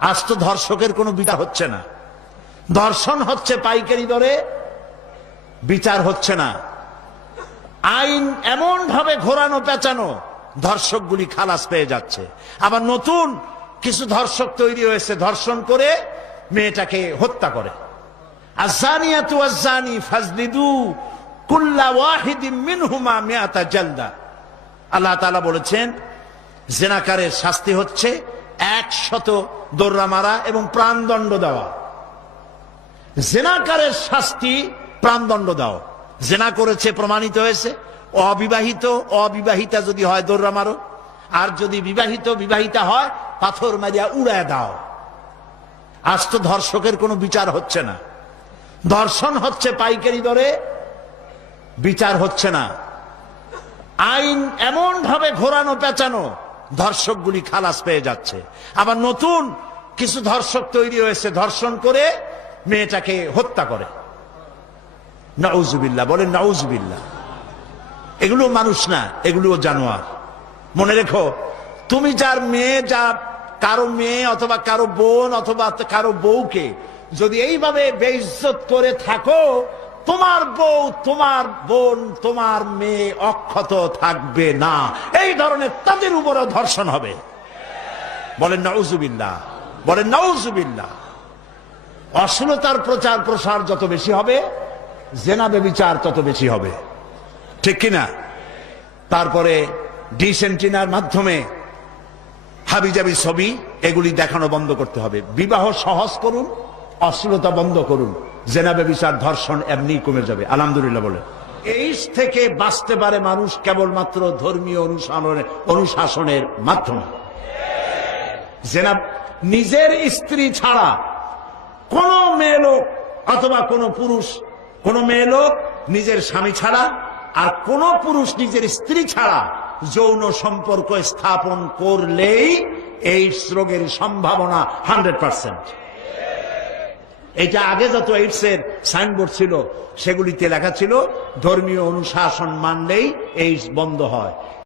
আজ তো ধর্ষকের কোনো বিচার হচ্ছে না, ধর্ষণ হচ্ছে পাইকারি দরে, বিচার হচ্ছে না। আইন এমন ভাবে ঘোরানো পেঁচানো, ধর্ষকগুলি খালাস পেয়ে যাচ্ছে। আবার নতুন কিছু ধর্ষক তৈরি হয়েছে, ধর্ষণ করে মেয়েটাকে হত্যা করে। আযানিয়াতু ওয়াজ্জানি ফাজলিদু কুল্লা ওয়াহিদিন মিনহুমা মিআতা জালদা। আল্লাহ তাআলা বলেছেন জিনাকারের শাস্তি হচ্ছে 100 দোররা মারা এবং প্রাণদণ্ড দেওয়া। জিনাকারের শাস্তি প্রাণদণ্ড দাও। জিনা করেছে প্রমাণিত হয়েছে, অবিবাহিতা যদি হয় দোররা মারো, আর যদি বিবাহিতা হয় পাথর মারিয়া উড়ায় দাও। আজ তো ধর্ষকের কোনো বিচার হচ্ছে না, ধর্ষণ হচ্ছে পাইকারি দরে, বিচার হচ্ছে না। আইন এমন ভাবে ঘোরানো পেঁচানো, ধর্ষকগুলি খালাস পেয়ে যাচ্ছে। আবার নতুন কিছু ধর্ষক তৈরি হয়েছে, ধর্ষণ করে মেয়েটাকে হত্যা করে। নাউজুবিল্লাহ, বলেন নাউজুবিল্লাহ। এগুলো মানুষ না, এগুলো জানোয়ার। মনে রেখো, তুমি যার মেয়ে, যা কারো মেয়ে অথবা কারো বোন অথবা কারো বউকে যদি এইভাবে বেইজ্জত করে থাকো, তোমার বউ, তোমার বোন, তোমার মেয়ে অক্ষত থাকবে না। এই ধরনের তাদের উপরেও ধর্ষণ হবে। বলেন নাউজুবিল্লাহ, বলেন নাউজুবিল্লাহ। অশ্লীলতার প্রচার প্রসার যত বেশি হবে, জেনা ব্যভিচার তত বেশি হবে, ঠিক কিনা? তারপরে ডিসেন্টিনার মাধ্যমে হাবিজাবি ছবি এগুলি দেখানো বন্ধ করতে হবে। বিবাহ সহজ করুন, অশ্লীলতা বন্ধ করুন, জেনা ব্যভিচার ধর্ষণ এমনি কমে যাবে। আলহামদুলিল্লাহ বলে। এই থেকে বাঁচতে পারে মানুষ কেবলমাত্র ধর্মীয় অনুশাসনের মাধ্যমে। জেনা নিজের স্ত্রী ছাড়া কোন মেয়ে লোক অথবা কোন পুরুষ, কোন মেয়ে লোক নিজের স্বামী ছাড়া আর কোন পুরুষ নিজের স্ত্রী ছাড়া যৌন সম্পর্ক স্থাপন করলেই এইডস রোগের সম্ভাবনা 100%। এটা আগে যত এইডস এর সাইনবোর্ড ছিল সেগুলিতে লেখা ছিল ধর্মীয় অনুশাসন মানলেই এইডস বন্ধ হয়।